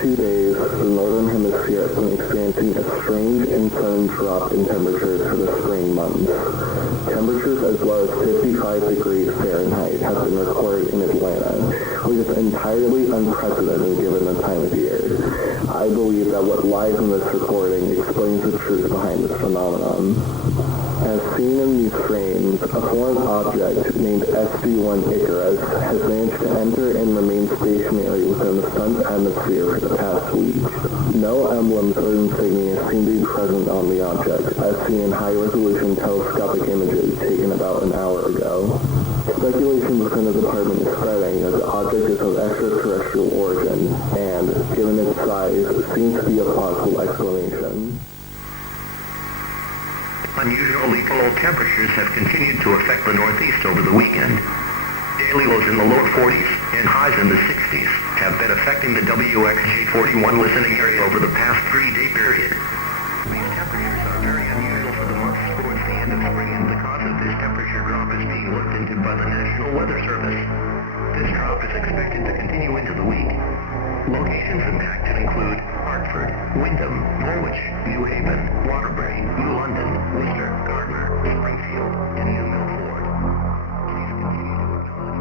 past 2 days, the northern hemisphere has been experiencing a strange and sudden drop in temperatures for the spring months. Temperatures as low as 55 degrees Fahrenheit have been recorded in Atlanta, which is entirely unprecedented given the time of year. I believe that what lies in this recording explains the truth behind this phenomenon. As seen in these frames, a foreign object named SD-1 Icarus has managed to enter and remain stationary within the sun's atmosphere for the past week. No emblems or insignia seem to be present on the object, as seen in high-resolution telescopic images taken about an hour ago. Speculation within the department is spreading that the object is of extraterrestrial origin, and, given its size, seems to be a plausible explanation. Unusually low temperatures have continued to affect the Northeast over the weekend. Daily lows in the lower 40s and highs in the 60s have been affecting the WXJ41 listening area over the past 3-day period. These temperatures are very unusual for the months towards the end of spring, and the cause of this temperature drop is being looked into by the National Weather Service. This drop is expected to continue into the week. Locations impacted include Hartford, Wyndham, Norwich, New Haven, Waterbury, New London, Worcester, Gardner, Springfield, and New Milford. Please continue to acknowledge the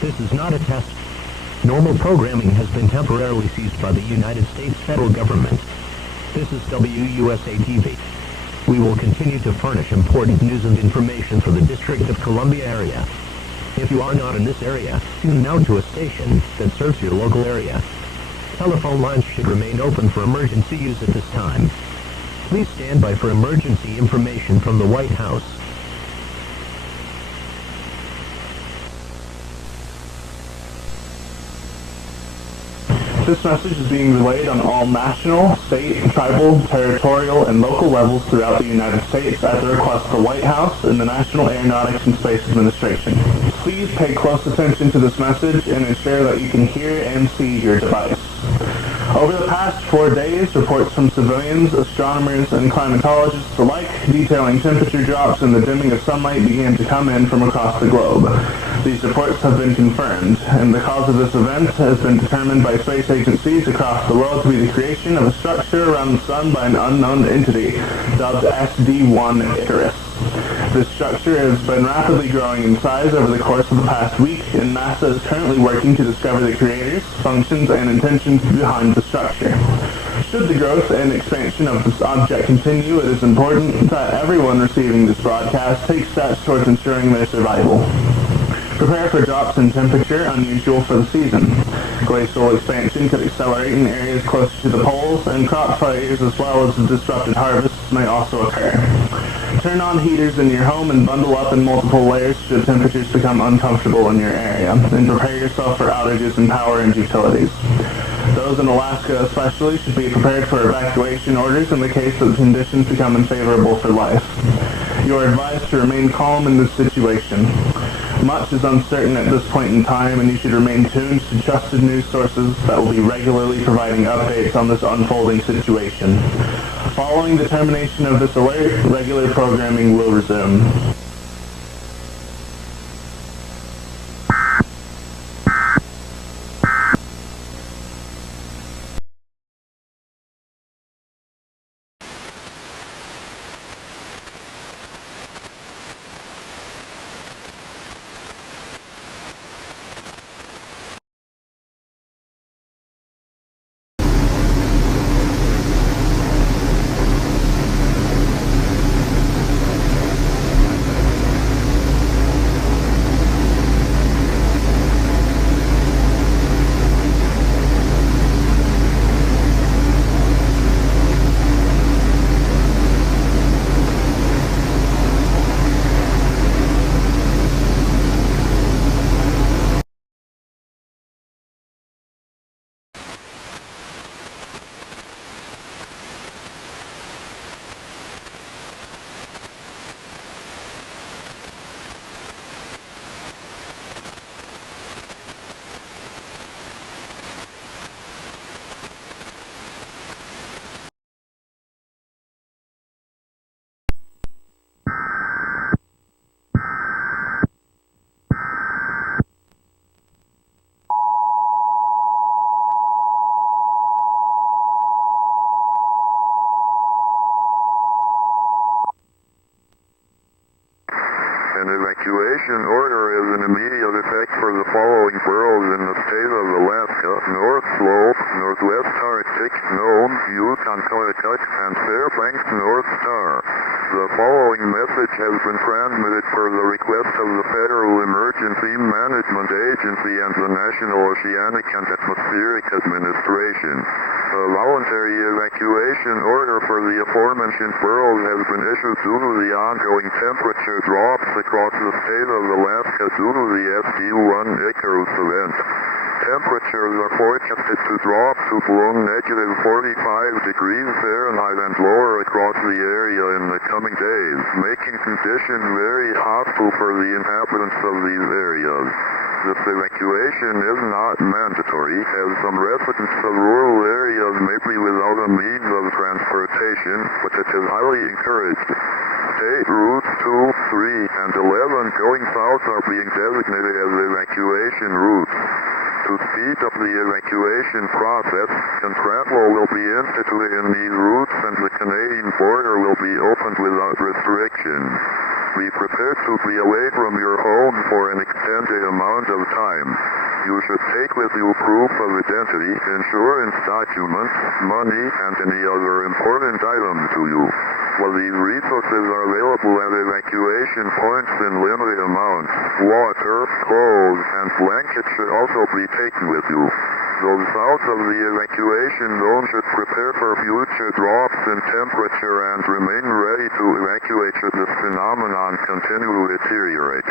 This is not a test. Normal programming has been temporarily ceased by the United States federal government. This is WUSA-TV. We will continue to furnish important news and information for the District of Columbia area. If you are not in this area, tune now to a station that serves your local area. Telephone lines should remain open for emergency use at this time. Please stand by for emergency information from the White House. This message is being relayed on all national, state, tribal, territorial, and local levels throughout the United States at the request of the White House and the National Aeronautics and Space Administration. Please pay close attention to this message and ensure that you can hear and see your device. Over the past 4 days, reports from civilians, astronomers, and climatologists alike detailing temperature drops and the dimming of sunlight began to come in from across the globe. These reports have been confirmed, and the cause of this event has been determined by space agencies across the world to be the creation of a structure around the sun by an unknown entity dubbed SD-1 Icarus. This structure has been rapidly growing in size over the course of the past week, and NASA is currently working to discover the creators, functions, and intentions behind the structure. Should the growth and expansion of this object continue, it is important that everyone receiving this broadcast takes steps towards ensuring their survival. Prepare for drops in temperature unusual for the season. Glacial expansion could accelerate in areas closer to the poles, and crop failures as well as disrupted harvests may also occur. Turn on heaters in your home and bundle up in multiple layers should temperatures become uncomfortable in your area, and prepare yourself for outages in power and utilities. Those in Alaska especially should be prepared for evacuation orders in the case that conditions become unfavorable for life. You are advised to remain calm in this situation. Much is uncertain at this point in time, and you should remain tuned to trusted news sources that will be regularly providing updates on this unfolding situation. Following the termination of this alert, regular programming will resume. An evacuation order is an immediate effect for the following boroughs in the state of Alaska: North Slope, Northwest Arctic, Nome, Yukon, Koyukuk, and Fairbanks North Star. The following message has been transmitted per the request of the Federal Emergency Management Agency and the National Oceanic and Atmospheric Administration. A voluntary evacuation order for the aforementioned boroughs has been issued due to the ongoing temperature drops across the state of Alaska due to the SD-1 Icarus event. Temperatures are forecasted to drop to below negative 45 degrees Fahrenheit and lower across the area in the coming days, making conditions very hostile for the inhabitants of these areas. This evacuation is not mandatory, as some residents of rural areas may be without a means of transportation, but it is highly encouraged. State routes 2, 3, and 11 going south are being designated as evacuation routes. To speed up the evacuation process, travel will be instituted in these routes and the Canadian border will be opened without restriction. Be prepared to be away from your home for an extended amount of time. You should take with you proof of identity, insurance documents, money, and any other important items to you. While these resources are available at evacuation points in limited amounts, water, clothes, and blankets should also be taken with you. Those south of the evacuation zone should prepare for future drops in temperature and remain ready to evacuate should this phenomenon continue to deteriorate.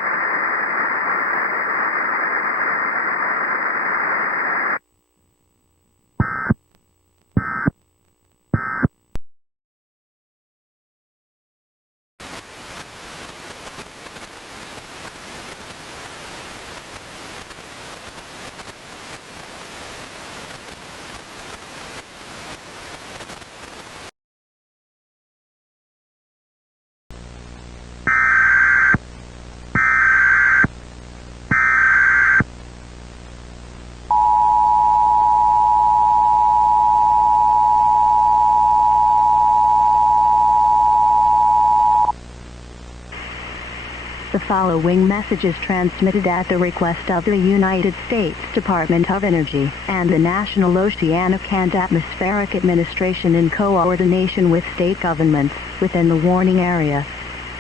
The following message is transmitted at the request of the United States Department of Energy and the National Oceanic and Atmospheric Administration in coordination with state governments within the warning area.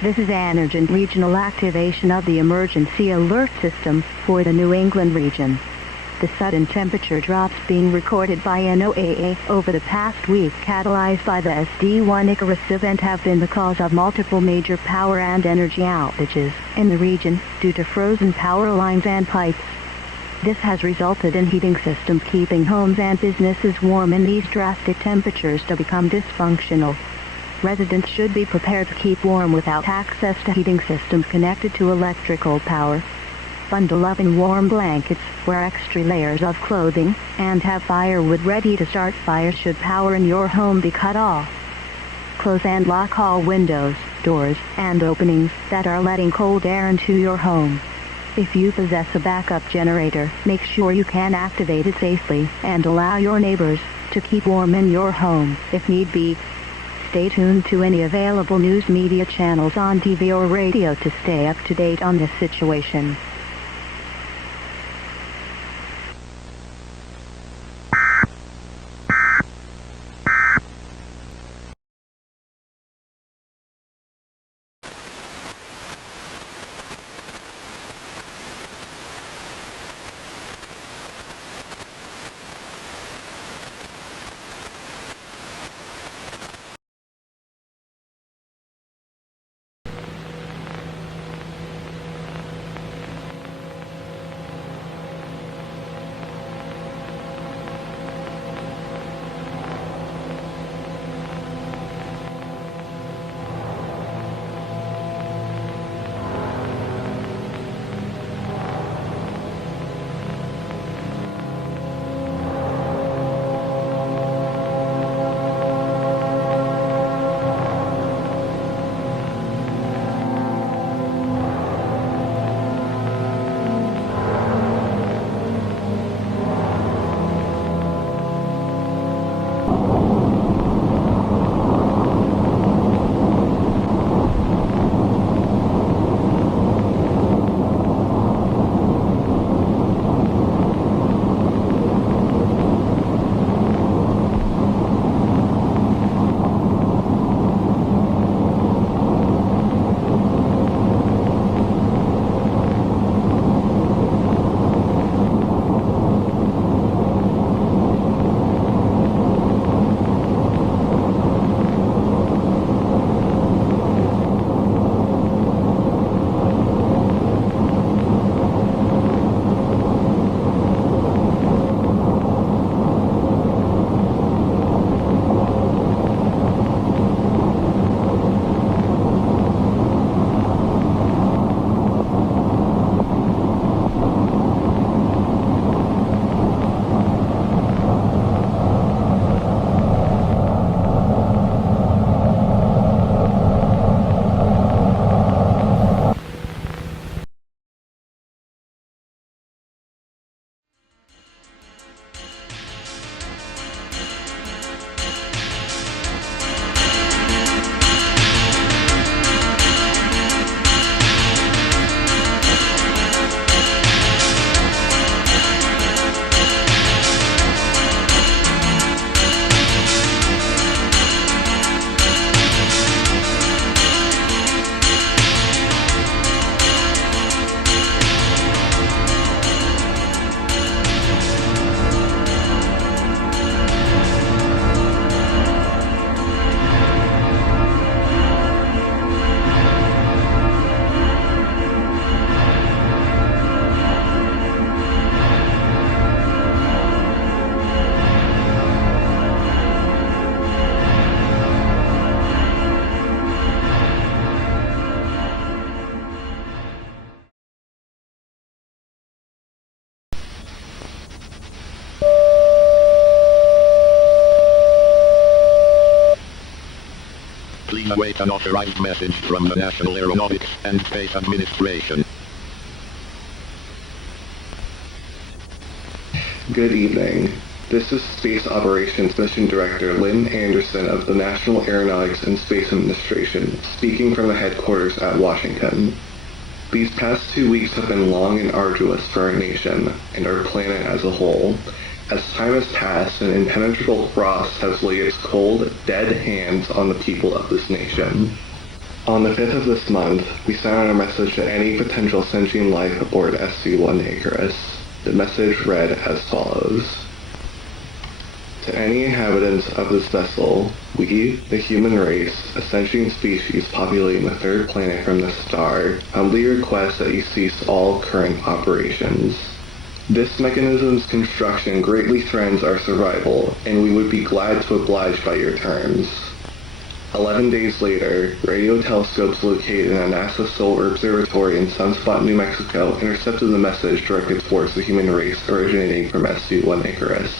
This is an urgent regional activation of the emergency alert system for the New England region. The sudden temperature drops being recorded by NOAA over the past week, catalyzed by the SD-1 Icarus event, have been the cause of multiple major power and energy outages in the region due to frozen power lines and pipes. This has resulted in heating systems keeping homes and businesses warm in these drastic temperatures to become dysfunctional. Residents should be prepared to keep warm without access to heating systems connected to electrical power. Bundle up in warm blankets, wear extra layers of clothing, and have firewood ready to start fires should power in your home be cut off. Close and lock all windows, doors, and openings that are letting cold air into your home. If you possess a backup generator, make sure you can activate it safely and allow your neighbors to keep warm in your home if need be. Stay tuned to any available news media channels on TV or radio to stay up to date on this situation. await an authorized message from the National Aeronautics and Space Administration. Good evening. This is Space Operations Mission Director Lynn Anderson of the National Aeronautics and Space Administration, speaking from the headquarters at Washington. These past 2 weeks have been long and arduous for our nation and our planet as a whole. As time has passed, an impenetrable frost has laid its cold, dead hands on the people of this nation. On the 5th of this month, we sent out a message to any potential sentient life aboard SC-1 Icarus. The message read as follows. To any inhabitants of this vessel, we, the human race, a sentient species populating the third planet from the star, humbly request that you cease all current operations. This mechanism's construction greatly threatens our survival, and we would be glad to oblige by your terms. 11 days later, radio telescopes located in a NASA solar observatory in SUNSPOT, New Mexico, intercepted the message directed towards the human race originating from SC-1 Icarus.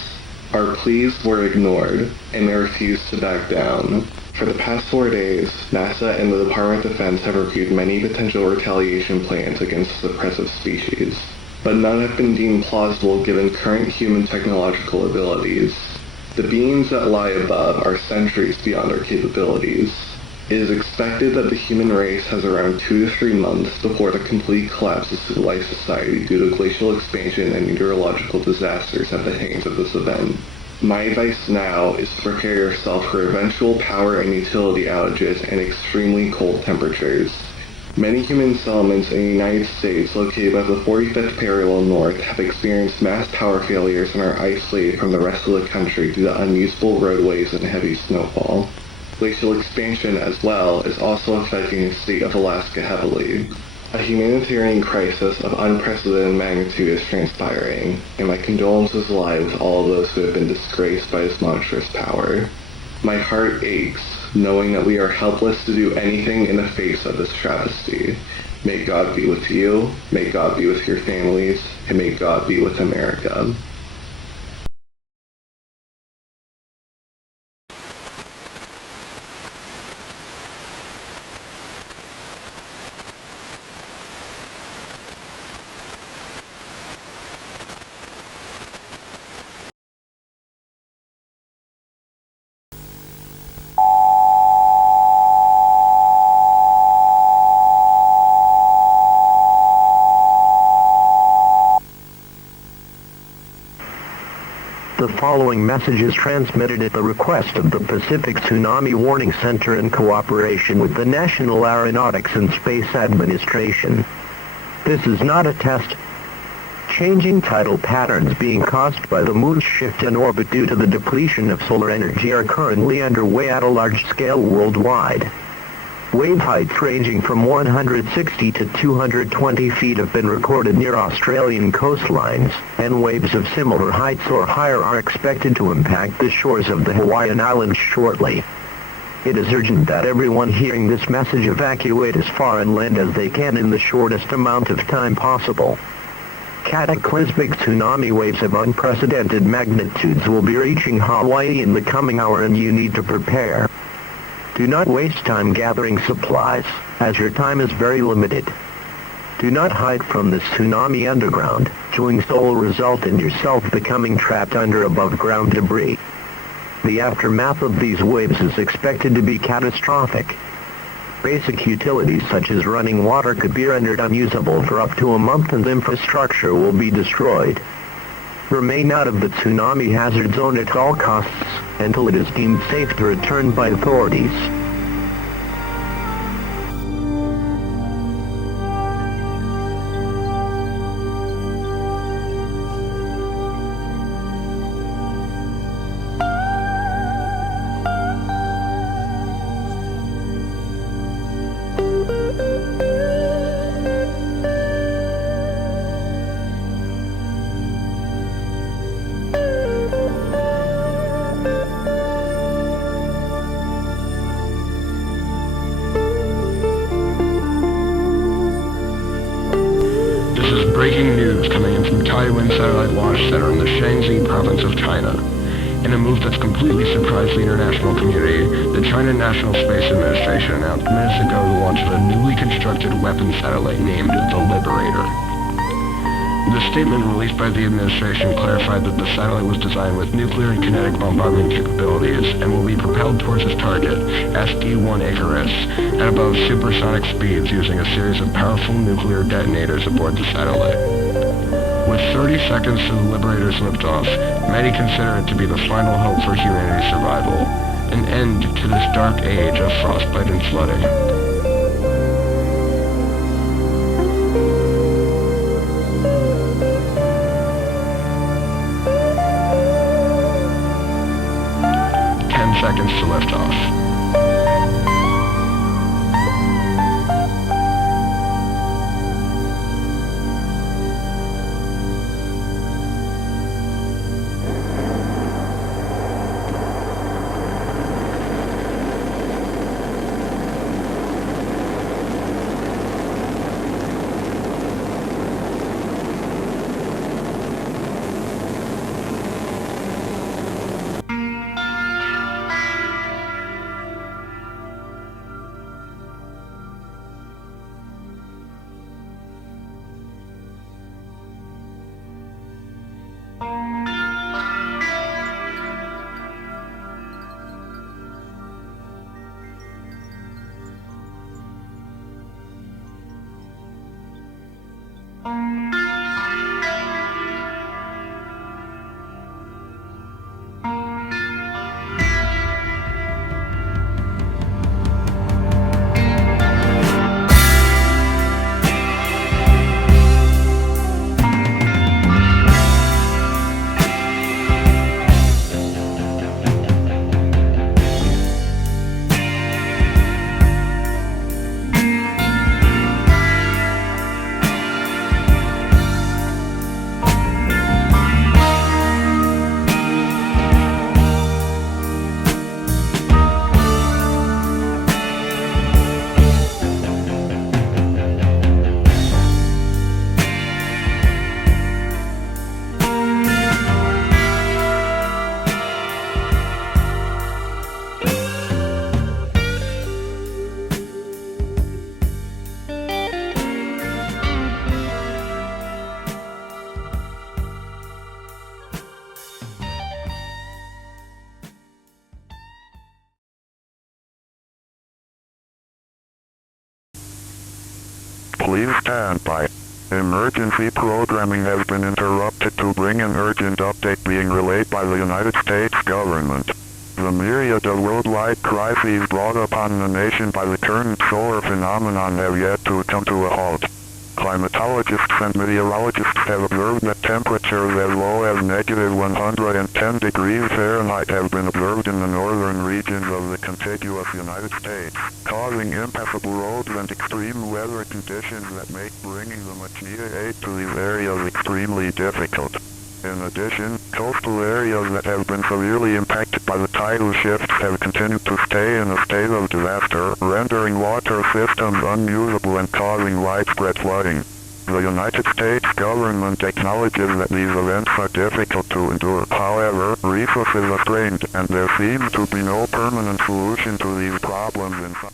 Our pleas were ignored, and they refused to back down. For the past 4 days, NASA and the Department of Defense have reviewed many potential retaliation plans against the oppressive species, but none have been deemed plausible given current human technological abilities. The beings that lie above are centuries beyond our capabilities. It is expected that the human race has around 2 to 3 months before the complete collapse of civilized society due to glacial expansion and meteorological disasters at the hands of this event. My advice now is to prepare yourself for eventual power and utility outages and extremely cold temperatures. Many human settlements in the United States located above the 45th parallel north have experienced mass power failures and are isolated from the rest of the country due to unusable roadways and heavy snowfall. Glacial expansion as well is also affecting the state of Alaska heavily. A humanitarian crisis of unprecedented magnitude is transpiring, and my condolences lie with all of those who have been disgraced by this monstrous power. My heart aches, knowing that we are helpless to do anything in the face of this travesty. May God be with you, may God be with your families, and may God be with America. The following message is transmitted at the request of the Pacific Tsunami Warning Center in cooperation with the National Aeronautics and Space Administration. This is not a test. Changing tidal patterns being caused by the moon's shift in orbit due to the depletion of solar energy are currently underway at a large scale worldwide. Wave heights ranging from 160 to 220 feet have been recorded near Australian coastlines, and waves of similar heights or higher are expected to impact the shores of the Hawaiian Islands shortly. It is urgent that everyone hearing this message evacuate as far inland as they can in the shortest amount of time possible. Cataclysmic tsunami waves of unprecedented magnitudes will be reaching Hawaii in the coming hour, and you need to prepare. Do not waste time gathering supplies, as your time is very limited. Do not hide from this tsunami underground, doing so will result in yourself becoming trapped under above-ground debris. The aftermath of these waves is expected to be catastrophic. Basic utilities such as running water could be rendered unusable for up to a month, and infrastructure will be destroyed. Remain out of the tsunami hazard zone at all costs, until it is deemed safe to return by authorities. Breaking news coming in from Taiwan Satellite Launch Center in the Shaanxi province of China. In a move that's completely surprised the international community, the China National Space Administration announced minutes ago the launch of a newly constructed weapon satellite named the Liberator. The statement released by the administration clarified that the satellite was designed with nuclear and kinetic bombardment capabilities and will be propelled towards its target, SD-1 Icarus, at above supersonic speeds using a series of powerful nuclear detonators aboard the satellite. With 30 seconds to the Liberator's liftoff, many consider it to be the final hope for humanity's survival, an end to this dark age of frostbite and flooding. Seconds to liftoff. 'Please stand by. Emergency programming has been interrupted to bring an urgent update being relayed by the United States government. The myriad of worldwide crises brought upon the nation by the current solar phenomenon have yet to come to a halt. Climatologists and meteorologists have observed that temperatures as low as negative 110 degrees Fahrenheit have been observed in the northern regions of the contiguous United States, causing impassable roads and extreme weather conditions that make bringing the much-needed aid to these areas extremely difficult. In addition, coastal areas that have been severely impacted by the tidal shifts have continued to stay in a state of disaster, rendering water systems unusable and causing widespread flooding. The United States government acknowledges that these events are difficult to endure. However, resources are strained, and there seems to be no permanent solution to these problems in some.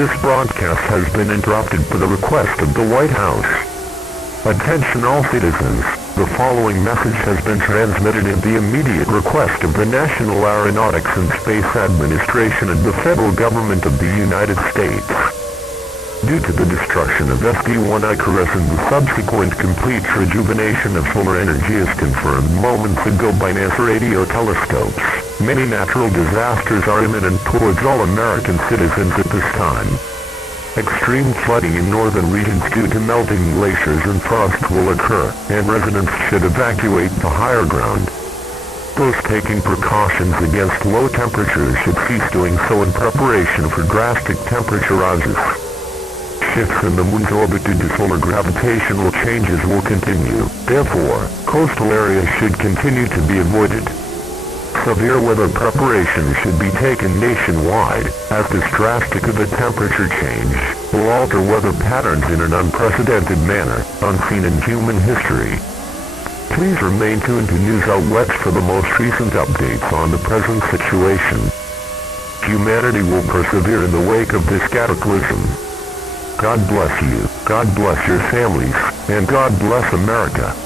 This broadcast has been interrupted for the request of the White House. Attention all citizens, the following message has been transmitted at the immediate request of the National Aeronautics and Space Administration and the federal government of the United States. Due to the destruction of SD1 Icarus and the subsequent complete rejuvenation of solar energy as confirmed moments ago by NASA radio telescopes, many natural disasters are imminent towards all American citizens at this time. Extreme flooding in northern regions due to melting glaciers and frost will occur, and residents should evacuate to higher ground. Those taking precautions against low temperatures should cease doing so in preparation for drastic temperature rises. Shifts in the moon's orbit due to solar gravitational changes will continue. Therefore, coastal areas should continue to be avoided. Severe weather preparations should be taken nationwide, as this drastic of a temperature change will alter weather patterns in an unprecedented manner, unseen in human history. Please remain tuned to news outlets for the most recent updates on the present situation. Humanity will persevere in the wake of this cataclysm. God bless you, God bless your families, and God bless America.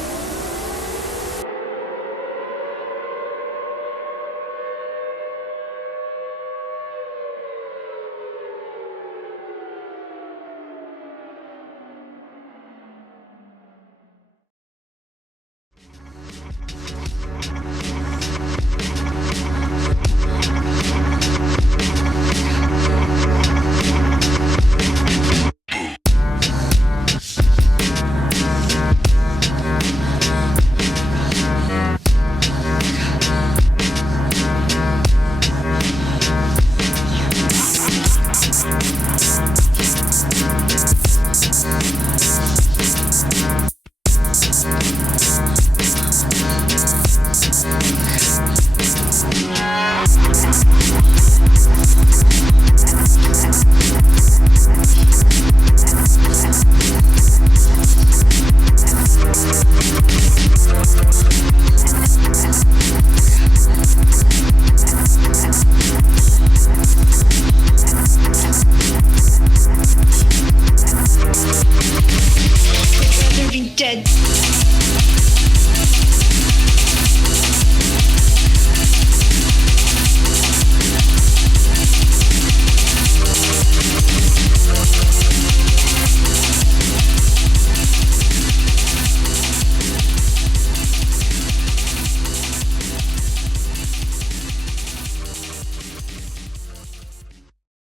Dead.